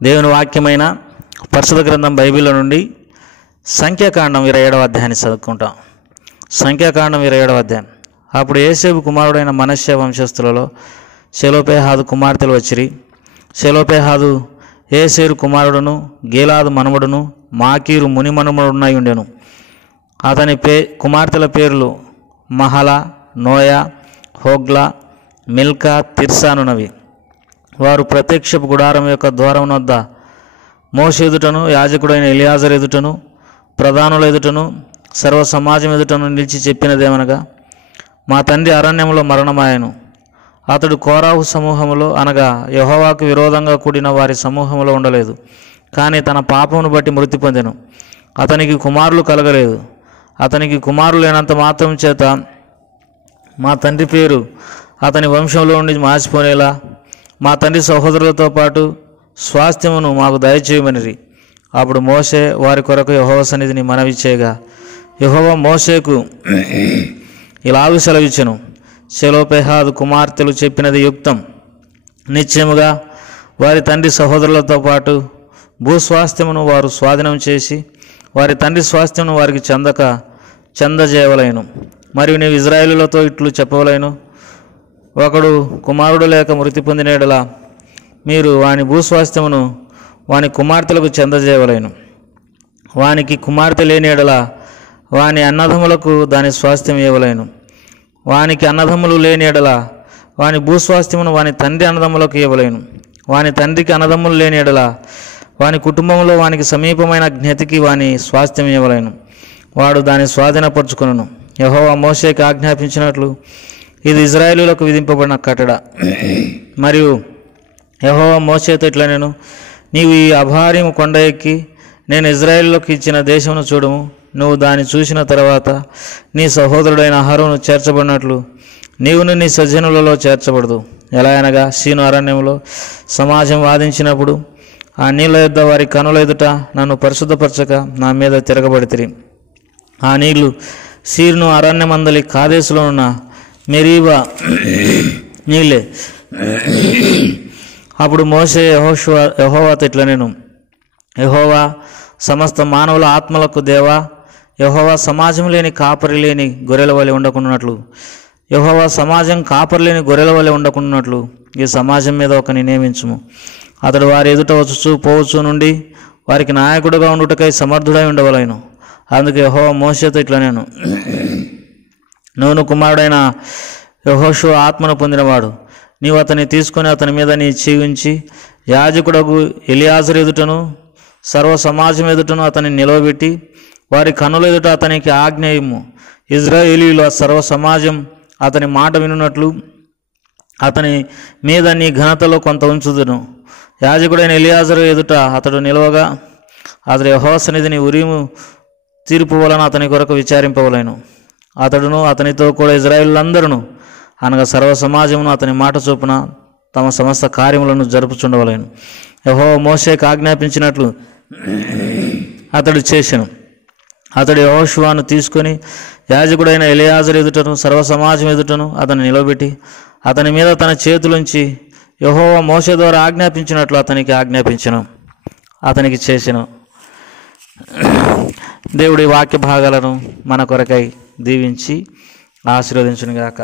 దేవుని వాక్యమైన పరిశుద్ధ గ్రంథం బైబిల్లో నుండి సంఖ్యాకాండం 27వ అధ్యాయాన్ని చదువుకుంటాం. సంఖ్యాకాండం 27వ అధ్యాయం. అప్పుడు యోసేపు కుమారుడైన మనష్షే వంశస్థులలో సెలోపెహాదు కుమార్తెలు వచ్చిరి. సెలోపెహాదు ఏసేరు కుమారుడును గీలాదు మనుమడును మాకీరు ముని మనుమడునై ఉండెను. అతని కుమార్తెల పేర్లు మహల, నోయా, హోగ్లా, మిల్కా, తిర్సానునవి. వారు ప్రత్యక్షపు గుడారం యొక్క ద్వారం వద్ద మోషే ఎదుటను, యాజకుడైన ఎలియాజరు ఎదుటను, ప్రధానుల ఎదుటను, సర్వ సమాజం ఎదుటను నిలిచి చెప్పినదేమనగా, మా తండ్రి అరణ్యంలో మరణమాయను. అతడు కోరాహు సమూహములో అనగా యెహోవాకు విరోధంగా కూడిన వారి సమూహంలో ఉండలేదు, కానీ తన పాపమును బట్టి మృతి పొందెను. అతనికి కుమారులు కలగలేదు. అతనికి కుమారులు లేనంత మాత్రం చేత మా తండ్రి పేరు అతని వంశంలో ఉండి మాసిపోనేలా మా తండ్రి సహోదరులతో పాటు స్వాస్థ్యమును మాకు దయచేయమనిరి. అప్పుడు మోషే వారి కొరకు యెహోవా సన్నిధిని మనవి చేయగా, యెహోవా మోషేకు ఇలాగు సెలవిచ్చెను, సెలోపెహాదు కుమార్తెలు చెప్పినది యుక్తం. నిశ్చయముగా వారి తండ్రి సహోదరులతో పాటు భూస్వాస్థ్యమును వారు స్వాధీనం చేసి వారి తండ్రి స్వాస్థ్యమును వారికి చెందజేయవలెను. మరియు నీవు ఇజ్రాయేలులతో ఇట్లు చెప్పవలెను, ఒకడు కుమారుడు లేక మృతి పొందిన యెడల మీరు వాని భూస్వాస్థ్యమును వాని కుమార్తెలకు చెందజేయవలెను. వానికి కుమార్తె లేని యెడల వాని అన్నదమ్ములకు దాని స్వాస్థ్యం ఇవ్వలేను. వానికి అన్నదమ్ములు లేని యెడల వాని భూస్వాస్థ్యమును వాని తండ్రి అన్నదమ్ములకు ఇవ్వలేను. వాని తండ్రికి అన్నదమ్ములు లేని యెడల వాని కుటుంబంలో వానికి సమీపమైన జ్ఞతికి వాని స్వాస్థ్యం ఇవ్వలేను. వాడు దాన్ని స్వాధీనపరుచుకొనును. యెహోవా మోషేకి ఆజ్ఞాపించినట్లు ఇది ఇజ్రాయేలులకు విధింపబడిన కట్టడ. మరియు యెహోవా మోషేతో ఇట్లా, నేను నీవు ఈ అభారీము కొండ ఎక్కి నేను ఇజ్రాయేలులకు ఇచ్చిన దేశమును చూడుము. నువ్వు దాన్ని చూసిన తర్వాత నీ సహోదరుడైన అహరోను చేర్చబడినట్లు నీవును నీ సజ్జనులలో చేర్చబడదు. ఎలా అనగా, సీను అరణ్యంలో సమాజం వాదించినప్పుడు ఆ నీళ్ళ యొద్ద వారి కనుల ఎదుట నన్ను పరిశుద్ధపరచక నా మీద తిరగబడితిరి. ఆ నీళ్లు సీరును అరణ్యమందలి కాదేశులో ఉన్న మెరీబా నీళ్ళే. అప్పుడు మోషే యెహోవాతో ఇట్లా, నేను యెహోవా సమస్త మానవుల ఆత్మలకు దేవా, యెహోవా సమాజం లేని కాపరి లేని గొర్రెల వలె ఉండకుండానట్లు, యెహోవా సమాజం కాపరి లేని గొర్రెల వలె ఉండకుండానట్లు ఈ సమాజం మీద ఒకని నియమించుము. అతడు వారి ఎదుట వచ్చుచూ పోవచ్చు నుండి వారికి నాయకుడుగా ఉండుటకై సమర్థుడై ఉండవలెను. అందుకే యెహోవా మోషేతో ఇట్లా, నేను నూను కుమారుడైన యెహోషువ ఆత్మను పొందినవాడు. నీవు అతన్ని తీసుకొని అతని మీద నీ చెయ్యి ఉంచి యాజకుడగు ఎలియాజరు ఎదుటను సర్వ సమాజం ఎదుటను అతన్ని నిలవబెట్టి వారి కన్నుల ఎదుట అతనికి ఆజ్ఞేయము. ఇజ్రాయేలీయుల సర్వ సమాజం అతని మాట వినున్నట్లు అతని మీద నీ ఘనతలో కొంత ఉంచుదును. యాజకుడైన ఎలియాజరు ఎదుట అతడు నిలవగా అతడు యెహోవా సన్నిధిని ఉరీము తీర్పు వలన అతని కొరకు విచారింపవలెను. అతడును అతనితో కూడా ఇజ్రాయేలులందరూ అనగా సర్వ సమాజమును అతని మాట చొప్పున తమ సమస్త కార్యములను జరుపుచుండవలెను. యెహోవా మోషేకు ఆజ్ఞాపించినట్లు అతడు చేసెను. అతడు యెహోషువను తీసుకొని యాజకుడైన ఎలియాజరు ఎదుటను సర్వ సమాజం ఎదుటను అతన్ని నిలబెట్టి అతని మీద తన చేతులుంచి యెహోవా మోషే ద్వారా ఆజ్ఞాపించినట్లు అతనికి ఆజ్ఞాపించెను. అతనికి చేసెను. దేవుడి వాక్య భాగాలను మన కొరకై దీవించి ఆశీర్వదించునుగాక.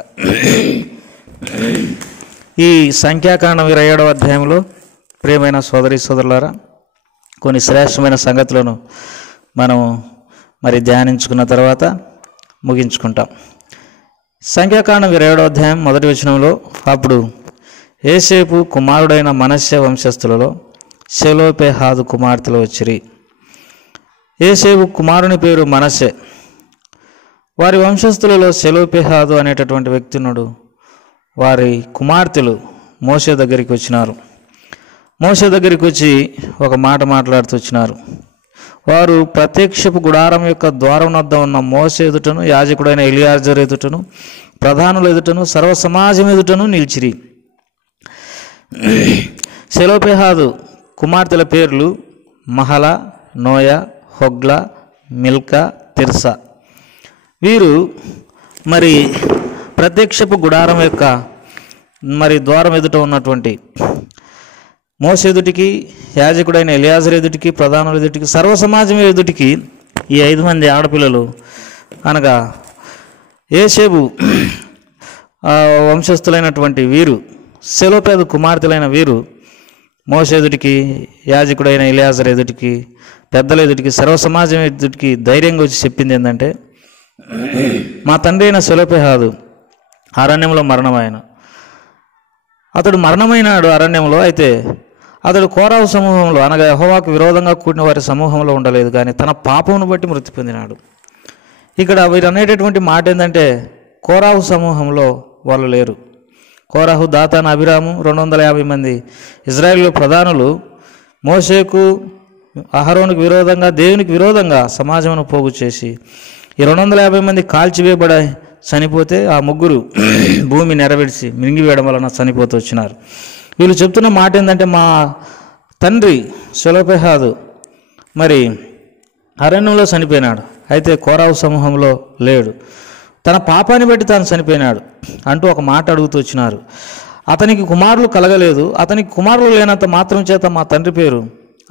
ఈ సంఖ్యాకాండం 27వ అధ్యాయంలో ప్రియమైన సోదరి సోదరులారా, కొన్ని శ్రేష్టమైన సంగతులను మనము ధ్యానించుకున్న తర్వాత ముగించుకుంటాం. సంఖ్యాకాండం 27వ అధ్యాయం 1వ వచనంలో, అప్పుడు యోసేపు కుమారుడైన మనష్షే వంశస్థులలో సెలోపెహాదు కుమార్తెలు వచ్చిరి. యోసేపు కుమారుని పేరు మనష్షే. వారి వంశస్థులలో సెలోపెహాదు అనేటటువంటి వ్యక్తినుడు. వారి కుమార్తెలు మోషే దగ్గరికి వచ్చినారు. మోషే దగ్గరికి వచ్చి ఒక మాట మాట్లాడుతూ వచ్చినారు. వారు ప్రత్యక్షపు గుడారం యొక్క ద్వారం వద్ద ఉన్న మోషే ఎదుటను, యాజకుడైన ఎలియాజరు ఎదుటను, ప్రధానుల ఎదుటను, సర్వ సమాజం ఎదుటను నిలిచిరి. సెలోపెహాదు కుమార్తెల పేర్లు Mahlah, Noah, Hoglah, Milcah, Tirzah. వీరు ప్రత్యక్షపు గుడారం యొక్క ద్వారం ఎదుట ఉన్నటువంటి మోషే ఎదుటికి, యాజకుడైన ఎలియాజరు ఎదుటికి, ప్రధానుల ఎదుటికి, సర్వసమాజం ఎదుటికి ఈ 5 మంది ఆడపిల్లలు అనగా యోసేపు వంశస్థులైనటువంటి వీరు, సెలోపేదు కుమార్తెలైన వీరు మోషే ఎదుటికి, యాజకుడైన ఎలియాజరు ఎదుటికి, పెద్దల ఎదుటికి, సర్వసమాజం ఎదుటికి ధైర్యంగా వచ్చి చెప్పింది ఏంటంటే, మా తండ్రి అయిన సెలోపెహాదు అరణ్యంలో మరణమాయను. అతడు మరణమైనాడు అరణ్యంలో. అయితే అతడు కోరాహు సమూహంలో అనగా యెహోవాకు విరోధంగా కూడిన వారి సమూహంలో ఉండలేదు, కానీ తన పాపమును బట్టి మృతి పొందినాడు. ఇక్కడ వీరు అనేటటువంటి మాట ఏంటంటే, కోరాహు సమూహంలో వాళ్ళు లేరు. కోరాహు, దాతాను, అబీరాము 250 మంది ఇజ్రాయేలు ప్రధానులు మోషేకు, అహరోనుకు విరోధంగా, దేవునికి విరోధంగా సమాజమును పోగు చేసి ఈ 250 మంది కాల్చివేయబడి చనిపోతే ఆ ముగ్గురు భూమి నెరవేర్చి మింగివేయడం వలన చనిపోతూ వచ్చినారు. వీళ్ళు చెప్తున్న మాట ఏంటంటే, మా తండ్రి సెలోపెహాదు మరి అరణ్యంలో చనిపోయినాడు, అయితే కోరాహు సమూహంలో లేడు, తన పాపాన్ని బట్టి తాను చనిపోయినాడు అంటూ ఒక మాట అడుగుతూ వచ్చినారు. అతనికి కుమారులు కలగలేదు, అతనికి కుమారులు లేనంత మాత్రం చేత మా తండ్రి పేరు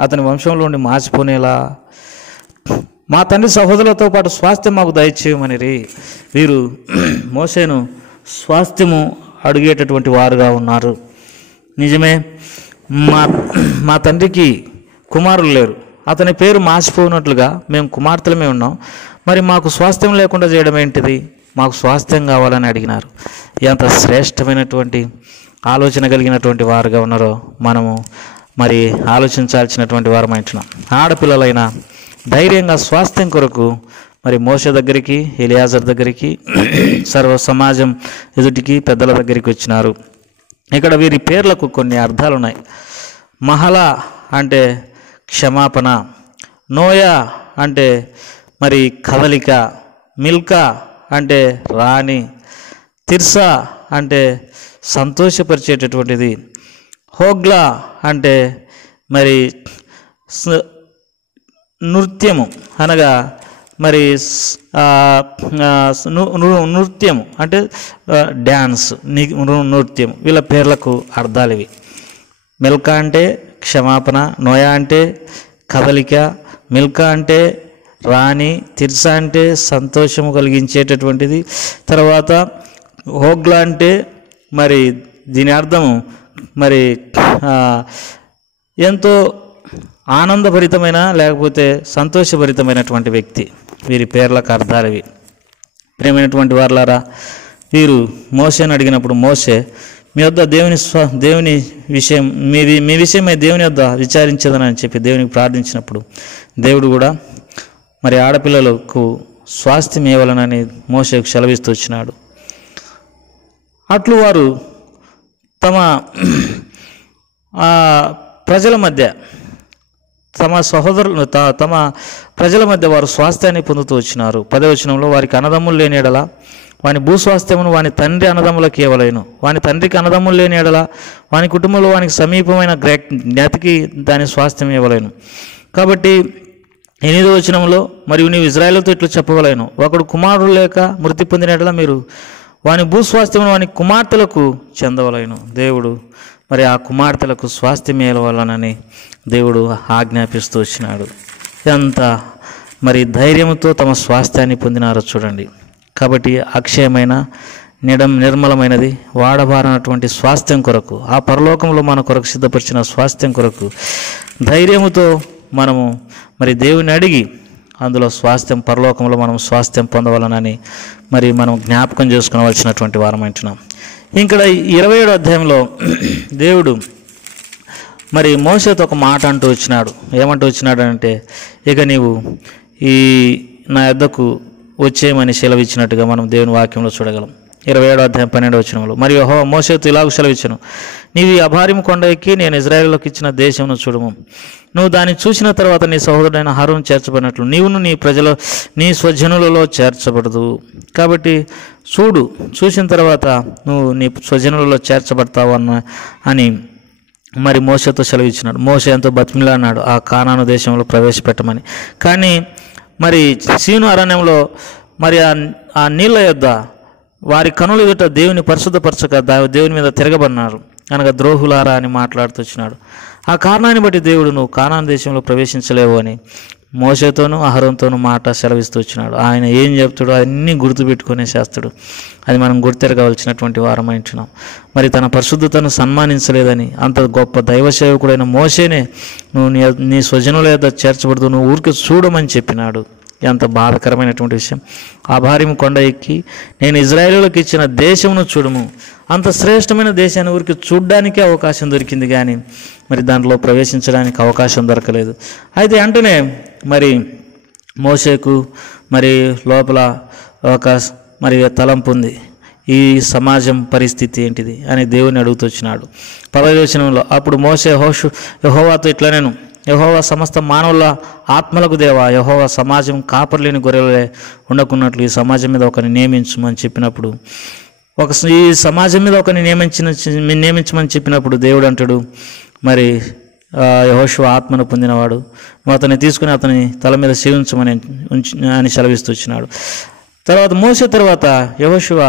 అతని వంశంలో నుండి మార్చిపోనేలా మా తండ్రి సహోదరులతో పాటు స్వాస్థ్యం మాకు దయచేయమని వీరు మోషేను స్వాస్థ్యము అడిగేటటువంటి వారుగా ఉన్నారు. నిజమే, మా తండ్రికి కుమారులు లేరు, అతని పేరు మార్చిపోయినట్లుగా మేము కుమార్తెలమే ఉన్నాం, మరి మాకు స్వాస్థ్యం లేకుండా చేయడం ఏంటిది, మాకు స్వాస్థ్యం కావాలని అడిగినారు. ఎంత శ్రేష్టమైనటువంటి ఆలోచన కలిగినటువంటి వారుగా ఉన్నారో మనము మరి ఆలోచించాల్సినటువంటి వారం అంటున్నాం. ఆడపిల్లలైన ధైర్యంగా స్వాస్థ్యం కొరకు మరి మోషే దగ్గరికి, ఎలియాజర్ దగ్గరికి, సర్వ సమాజం ఎదుటికి, పెద్దల దగ్గరికి వచ్చినారు. ఇక్కడ వీరి పేర్లకు కొన్ని అర్థాలు ఉన్నాయి. మహలా అంటే క్షమాపణ, నోయా అంటే మరి కదలిక, మిల్కా అంటే రాణి, తిర్సా అంటే సంతోషపరిచేటటువంటిది, హోగ్లా అంటే మరి నృత్యము అనగా మరి నృత్యము అంటే డ్యాన్స్, నృత్యం. వీళ్ళ పేర్లకు అర్థాలు ఇవి. మిల్కా అంటే క్షమాపణ, నోయా అంటే కదలిక, మిల్కా అంటే రాణి, తిర్సా అంటే సంతోషము కలిగించేటటువంటిది, తర్వాత హోగ్లా అంటే మరి దీని అర్థము మరి ఎంతో ఆనందభరితమైన లేకపోతే సంతోషభరితమైనటువంటి వ్యక్తి. వీరి పేర్లకు అర్థాలు ఇవి. ప్రియమైనటువంటి వారలారా, వీరు మోషేని అడిగినప్పుడు మోషే మీ వద్ద దేవుని విషయం మీ విషయమై దేవుని వద్ద విచారించదని చెప్పి దేవునికి ప్రార్థించినప్పుడు దేవుడు కూడా మరి ఆడపిల్లలకు స్వాస్థ్యం ఇవ్వాలనని మోషేకు సెలవిస్తూ వచ్చినాడు. అట్లు వారు తమ ప్రజల మధ్య, తమ సహోదరులు, తమ ప్రజల మధ్య వారు స్వాస్థ్యాన్ని పొందుతూ వచ్చినారు. 10వ వచనంలో, వారికి అన్నదమ్ములు లేని ఎడల వాని భూస్వాస్థ్యమును వాని తండ్రి అన్నదమ్ములకు ఇవ్వలేను, వాని తండ్రికి అన్నదమ్ములు లేని ఎడల వాని కుటుంబంలో వానికి సమీపమైన జ్ఞాతికి దాని స్వాస్థ్యం ఇవ్వలేను. కాబట్టి 8వ వచనంలో, మరియు నీవు ఇజ్రాయేలుతో ఇట్లు చెప్పవలేను, ఒకడు కుమారుడు లేక మృతి పొందిన ఎడల మీరు వాని భూస్వాస్థ్యమును వాని కుమార్తెలకు చెందవలేను. దేవుడు మరి ఆ కుమార్తెలకు స్వాస్థ్యం ఇవ్వాలనని దేవుడు ఆజ్ఞాపిస్తూ వచ్చినాడు. ఎంత మరి ధైర్యంతో తమ స్వాస్థ్యాన్ని పొందినారో చూడండి. కాబట్టి అక్షయమైన నిర్మలమైనది వాడబారనటువంటి స్వాస్థ్యం కొరకు, ఆ పరలోకంలో మన కొరకు సిద్ధపరిచిన స్వాస్థ్యం కొరకు ధైర్యముతో మనము మరి దేవుని అడిగి అందులో స్వాస్థ్యం, పరలోకంలో మనం స్వాస్థ్యం పొందవాలనని మరి మనం జ్ఞాపకం చేసుకునవలసినటువంటి వారం అంటున్నాం. ఇక్కడ 27వ అధ్యాయంలో దేవుడు మరి మోషేతో ఒక మాట అంటూ వచ్చినాడు. ఏమంటూ వచ్చినాడు అంటే, ఇక నీవు ఈ నా యొద్దకు వచ్చేయమని సెలవిచ్చినట్టుగా మనం దేవుని వాక్యంలో చూడగలం. 27వ అధ్యాయం 12వ వచనంలో, మరియు యెహోవా మోషేతో ఇలాగ సెలవిచ్చెను, నీవు ఈ అబారీము కొండ ఎక్కి నేను ఇజ్రాయేలులకు ఇచ్చిన దేశమును చూడము. నువ్వు దాన్ని చూసిన తర్వాత నీ సహోదరుడైన అహరోను చేర్చబడినట్లు నీవును నీ ప్రజల నీ స్వజనులలో చేర్చబడదు. కాబట్టి చూసిన తర్వాత నువ్వు నీ స్వజనులలో చేర్చబడతావు అని మరి మోషేతో సెలవిచ్చినాడు. మోషే ఎంతో బతిమిలాడినాడు ఆ కానాను దేశంలో ప్రవేశపెట్టమని. కానీ మరి సీను అరణ్యంలో మరి ఆ నీళ్ళ యొద్ద వారి కనుల ఎదుట దేవుని పరిశుద్ధపరచక దేవుని మీద తిరగబడినారు, అనగా ద్రోహులారా అని మాట్లాడుతూ వచ్చినాడు. ఆ కారణాన్ని బట్టి దేవుడు నువ్వు కానాను దేశంలో ప్రవేశించలేవు అని మోషేతోనూ అహరోనుతోనూ మాట సెలవిస్తూ వచ్చినాడు. ఆయన ఏం చెప్తాడో అన్నీ గుర్తుపెట్టుకునే చేస్తాడు. అది మనం గుర్తెరగవలసినటువంటి వారమై ఉంటున్నాం. మరి తన పరిశుద్ధతను సన్మానించలేదని అంత గొప్ప దైవ సేవకుడైన మోషేనే నువ్వు నీ స్వజనుల యొద్ద చేర్చబడుతూ నువ్వు ఊరికి చూడమని చెప్పినాడు. ఎంత బాధకరమైనటువంటి విషయం. ఆ భార్యం కొండ ఎక్కి నేను ఇజ్రాయేలులకు ఇచ్చిన దేశమును చూడము, అంత శ్రేష్టమైన దేశాన్ని ఊరికి చూడడానికే అవకాశం దొరికింది, కానీ మరి దాంట్లో ప్రవేశించడానికి అవకాశం దొరకలేదు. అయితే అంటనే మరి మోషేకు మరి లోపల ఒక మరి తలంపు ఉంది. ఈ సమాజం పరిస్థితి ఏంటిది అని దేవుని అడుగుతూ వచ్చినాడు. 10వ వచనంలో అప్పుడు మోషే యెహోవాతో ఇట్లా నేను యెహోవా సమస్త మానవుల ఆత్మలకు దేవా, యెహోవా సమాజం కాపర్లేని గొర్రెలే ఉండకున్నట్లు ఈ సమాజం మీద ఒకరిని నియమించమని చెప్పినప్పుడు ఈ సమాజం మీద ఒకరిని నియమించమని చెప్పినప్పుడు దేవుడు అంటాడు మరి యెహోషువ ఆత్మను పొందినవాడు, నువ్వు అతన్ని తీసుకుని అతని తల మీద సేవించమని అని సెలవిస్తూ వచ్చినాడు. తర్వాత మోసే తర్వాత యెహోషువ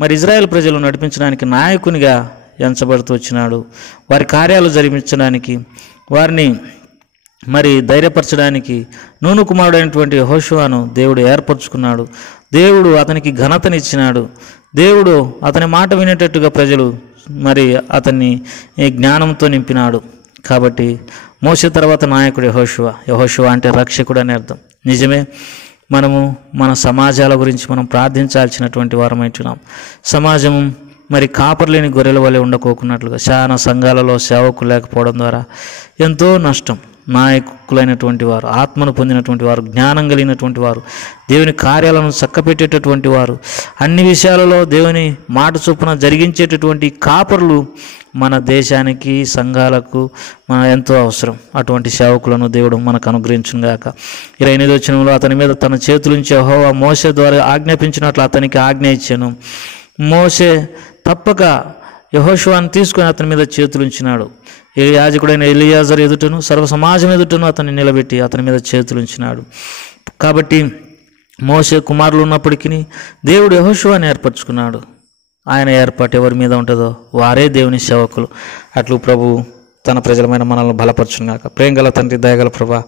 మరి ఇజ్రాయెల్ ప్రజలు నడిపించడానికి నాయకునిగా ఎంచబడుతూ వచ్చినాడు. వారి కార్యాలు జరిపించడానికి, వారిని మరి ధైర్యపరచడానికి నూను కుమారుడైనటువంటి యెహోషువను దేవుడు ఏర్పరచుకున్నాడు. దేవుడు అతనికి ఘనతనిచ్చినాడు. దేవుడు అతని మాట వినేటట్టుగా ప్రజలు మరి అతన్ని జ్ఞానంతో నింపినాడు. కాబట్టి మోసే తర్వాత నాయకుడు యెహోషువ అంటే రక్షకుడు అని అర్థం. నిజమే, మనము మన సమాజాల గురించి మనం ప్రార్థించాల్సినటువంటి వారమైంటున్నాం. సమాజం మరి కాపర్లేని గొర్రెల వలె ఉండకోకున్నట్లుగా చాలా సంఘాలలో సేవకులు లేకపోవడం ద్వారా ఎంతో నష్టం. నాయకులైనటువంటి వారు, ఆత్మను పొందినటువంటి వారు, జ్ఞానం కలిగినటువంటి వారు, దేవుని కార్యాలను చక్కపెట్టేటటువంటి వారు, అన్ని విషయాలలో దేవుని మాట చొప్పున జరిగించేటటువంటి కాపర్లు మన దేశానికి సంఘాలకు మన ఎంతో అవసరం. అటువంటి సేవకులను దేవుడు మనకు అనుగ్రహించుగాక. 28వ వచనంలో అతని మీద తన చేతులుంచి యెహోవా మోషే ద్వారా ఆజ్ఞాపించినట్లు అతనికి ఆజ్ఞ ఇచ్చాను. మోషే తప్పక యెహోషువను తీసుకొని అతని మీద చేతులుంచినాడు. యాజకుడైన ఎలియాజరు ఎదుటను సర్వ సమాజం ఎదుటను అతన్ని నిలబెట్టి అతని మీద చేతులుంచినాడు. కాబట్టి మోషే కుమారులు ఉన్నప్పటికీ దేవుడు యెహోషువను ఏర్పరచుకున్నాడు. ఆయన ఏర్పాటు ఎవరి మీద ఉంటుందో వారే దేవుని సేవకులు. అట్లు ప్రభు తన ప్రజలమైన మనల్ని బలపరచుగాక. ప్రేమగల తండ్రి, దయగల ప్రభా,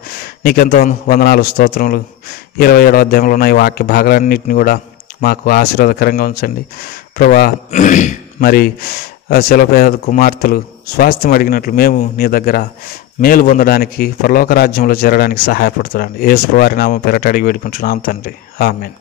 నీకెంతో వందనాలు, స్తోత్రములు. 27వ అధ్యాయంలో ఉన్న ఈ వాక్య భాగాలన్నింటినీ కూడా మాకు ఆశీర్వాదకరంగా ఉంచండి ప్రభా. మరి సెలవుపేద కుమార్తెలు స్వాస్థ్యం అడిగినట్లు మేము నీ దగ్గర మేలు పొందడానికి పరలోక రాజ్యంలో చేరడానికి సహాయపడుతున్నాను. యేసు వారి నామం పేరట అడిగి వేడుకుంటున్నాం తండ్రి, ఆమేన్.